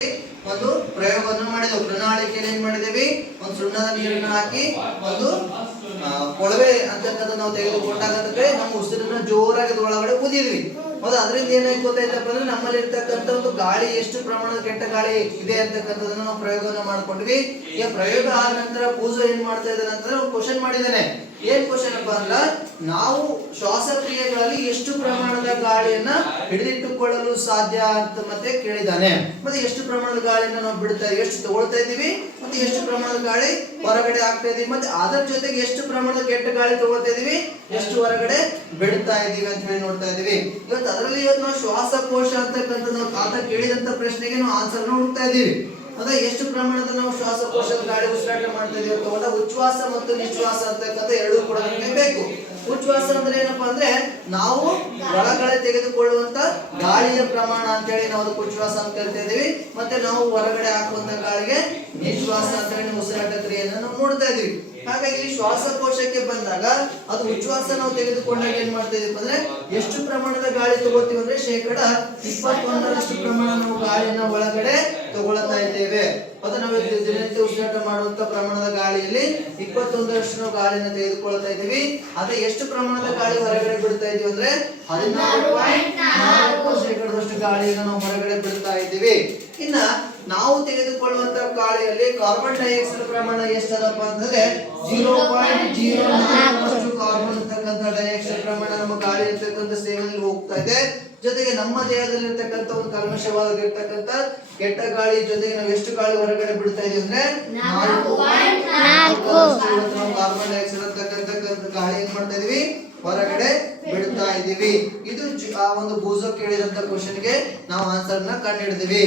ಒಂದು ಪ್ರಯೋಗವನ್ನು ಮಾಡಿದೆವು. ಪ್ರಣಾಳಿಕೆಯಲ್ಲಿ ಏನ್ ಮಾಡಿದೇವಿ, ಒಂದು ಸುಣ್ಣದ ನೀರನ್ನು ಹಾಕಿ ಒಂದು ಕೊಳವೆ ಅಂತಕ್ಕಂಥ ನಾವು ತೆಗೆದುಕೊಂಡಾಗದಕ್ಕೆ ನಮ್ಮ ಉಸಿರನ್ನ ಜೋರಾಗಿ ಒಳಗಡೆ ಊದಿದ್ವಿ. ಹೌದು, ಅದರಿಂದ ಏನಾಗಿ ಗೊತ್ತಾಯ್ತಪ್ಪ ಅಂದ್ರೆ ನಮ್ಮಲ್ಲಿ ಇರ್ತಕ್ಕಂಥ ಒಂದು ಗಾಳಿ ಎಷ್ಟು ಪ್ರಮಾಣದ ಕೆಟ್ಟ ಗಾಳಿ ಇದೆ ಅಂತಕ್ಕಂಥದನ್ನ ನಾವು ಪ್ರಯೋಗವನ್ನು ಮಾಡ್ಕೊಂಡ್ವಿ. ಈ ಪ್ರಯೋಗ ಆದ ನಂತರ ಪೂಜಾ ಏನ್ ಮಾಡ್ತಾ ಇದ್ದಾನೆ ಅಂತಂದ್ರೆ ಒಂದು ಕ್ವಶನ್ ಮಾಡಿದ್ದಾನೆ. ಏನ್ ಕ್ವಶನ್ ಅಪ್ಪ ಅಂದ್ರ, ನಾವು ಶ್ವಾಸಕ್ರಿಯೆಗಳಲ್ಲಿ ಎಷ್ಟು ಪ್ರಮಾಣದ ಗಾಳಿಯನ್ನ ಹಿಡಿದಿಟ್ಟುಕೊಳ್ಳಲು ಸಾಧ್ಯ ಅಂತ ಮತ್ತೆ ಕೇಳಿದ್ದಾನೆ. ಮತ್ತೆ ಎಷ್ಟು ಪ್ರಮಾಣದ ಗಾಳಿಯನ್ನ ನಾವು ಬಿಡ್ತಾ ಇದೀವಿ, ಎಷ್ಟು ತಗೊಳ್ತಾ ಇದೀವಿ, ಮತ್ತೆ ಎಷ್ಟು ಪ್ರಮಾಣದ ಗಾಳಿ ಹೊರಗಡೆ ಆಗ್ತಾ ಇದೀವಿ, ಮತ್ತೆ ಅದರ ಜೊತೆಗೆ ಎಷ್ಟು ಪ್ರಮಾಣದ ಕೆಟ್ಟ ಗಾಳಿ ತಗೊಳ್ತಾ ಇದೀವಿ, ಎಷ್ಟು ಹೊರಗಡೆ ಬಿಡ್ತಾ ಇದೀವಿ ಅಂತ ಹೇಳಿ ನೋಡ್ತಾ ಇದೀವಿ. ಅದರಲ್ಲಿ ಇವತ್ತು ನಾವು ಶ್ವಾಸಕೋಶ ಅಂತಕ್ಕಂಥ ನಾವು ಆತ ಕೇಳಿದಂತ ಪ್ರಶ್ನೆಗೆ ನಾವು ಆನ್ಸರ್ ಹುಡುಕ್ತಾ ಇದೀವಿ. ಅದ ಎಷ್ಟು ಪ್ರಮಾಣದ ನಾವು ಶ್ವಾಸಕೋಶದ ಗಾಳಿ ಉಸಿರಾಟ ಮಾಡ್ತಾ ಇದೀವಿ ತಗೊಂಡ ಉಚ್ಛ್ವಾಸ ಮತ್ತು ನಿಶ್ವಾಸ ಅಂತಕ್ಕಂಥ ಎರಡೂ ಕೂಡ ನಮಗೆ ಬೇಕು. ಉಚ್ಛ್ವಾಸ ಅಂದ್ರೆ ಏನಪ್ಪಾ ಅಂದ್ರೆ ನಾವು ಒಳಗಡೆ ತೆಗೆದುಕೊಳ್ಳುವಂತ ಗಾಳಿಯ ಪ್ರಮಾಣ ಅಂತ ಹೇಳಿ ನಾವು ಅದಕ್ಕೆ ಉಚ್ಛ್ವಾಸ ಅಂತ ಕರಿತಾ ಇದೀವಿ. ಮತ್ತೆ ನಾವು ಹೊರಗಡೆ ಹಾಕುವಂತ ಗಾಳಿಗೆ ನಿಶ್ವಾಸ ಅಂತ ಹೇಳಿ ಉಸಿರಾಟ ಕ್ರಿಯೆಯನ್ನು ನಾವು ನೋಡ್ತಾ ಇದೀವಿ. ಹಾಗಾಗಿ ಶ್ವಾಸಕೋಶಕ್ಕೆ ಬಂದಾಗ ಅದು ಉಚ್ಛ್ವಾಸ ನಾವು ತೆಗೆದುಕೊಂಡಾಗ ಏನ್ ಮಾಡ್ತಾ ಇದೀವಿ ಅಂದ್ರೆ ಎಷ್ಟು ಪ್ರಮಾಣದ ಗಾಳಿ ತಗೋತೀವಿ ಅಂದ್ರೆ 21% ಪ್ರಮಾಣ ನಾವು ಗಾಳಿಯನ್ನ ಒಳಗಡೆ ತಗೊಳ್ತಾ ಇದ್ದೇವೆ. ಅದು ನಾವು ದಿನನಿತ್ಯ ಉಸಿರಾಟ ಮಾಡುವಂತ ಪ್ರಮಾಣದ ಗಾಳಿಯಲ್ಲಿ 21% ನಾವು ಗಾಳಿಯನ್ನು ತೆಗೆದುಕೊಳ್ತಾ ಇದ್ದೀವಿ. ಅದೇ ಎಷ್ಟು ಪ್ರಮಾಣದ ಗಾಳಿ ಹೊರಗಡೆ ಬಿಡ್ತಾ ಇದೀವಿ ಅಂದ್ರೆ 16.4% ಗಾಳಿಯನ್ನು ನಾವು ಹೊರಗಡೆ ಬಿಡ್ತಾ ಇದ್ದೀವಿ. ಇನ್ನ ನಾವು ತೆಗೆದುಕೊಳ್ಳುವಂತ ಗಾಳಿಯಲ್ಲಿ ಕಾರ್ಬನ್ ಡೈಆಕ್ಸೈಡ್ ಪ್ರಮಾಣ ಎಷ್ಟದಪ್ಪ ಅಂತಂದ್ರೆ 0.04 ಕಾರ್ಬನ್ ಅಂತಕ್ಕಂಥ ಡೈಆಕ್ಸೈಡ್ ಪ್ರಮಾಣ ನಮ್ಮ ಗಾಳಿ ಇರ್ತಕ್ಕಂಥ ಸೇವನೆಯಲ್ಲಿ ಹೋಗ್ತಾ ಇದೆ. ಜೊತೆಗೆ ನಮ್ಮ ದೇಹದಲ್ಲಿ ಇರ್ತಕ್ಕಂಥ ಒಂದು ಕಲ್ಮಶವಾಗಿರ್ತಕ್ಕಂಥ ಕೆಟ್ಟ ಗಾಳಿ ಜೊತೆಗೆ ನಾವು ಎಷ್ಟು ಗಾಳಿ ಹೊರಗಡೆ ಬಿಡ್ತಾ ಇದೀವಿ ಅಂದ್ರೆ 4.4 ಕಾರ್ಬನ್ ಡೈಆಕ್ಸೈಡ್ ಅಂತಕ್ಕಂಥ ಗಾಳಿ ಏನ್ ಮಾಡ್ತಾ ಇದೀವಿ, ಹೊರಗಡೆ ಬಿಡ್ತಾ ಇದೀವಿ. ಇದು ಆ ಒಂದು ಬೂಸೋ ಕೇಳಿದಂತ ಕ್ವಶನ್ ಗೆ ನಾವು ಆನ್ಸರ್ ನ ಕಂಡು ಹಿಡಿದಿವಿ.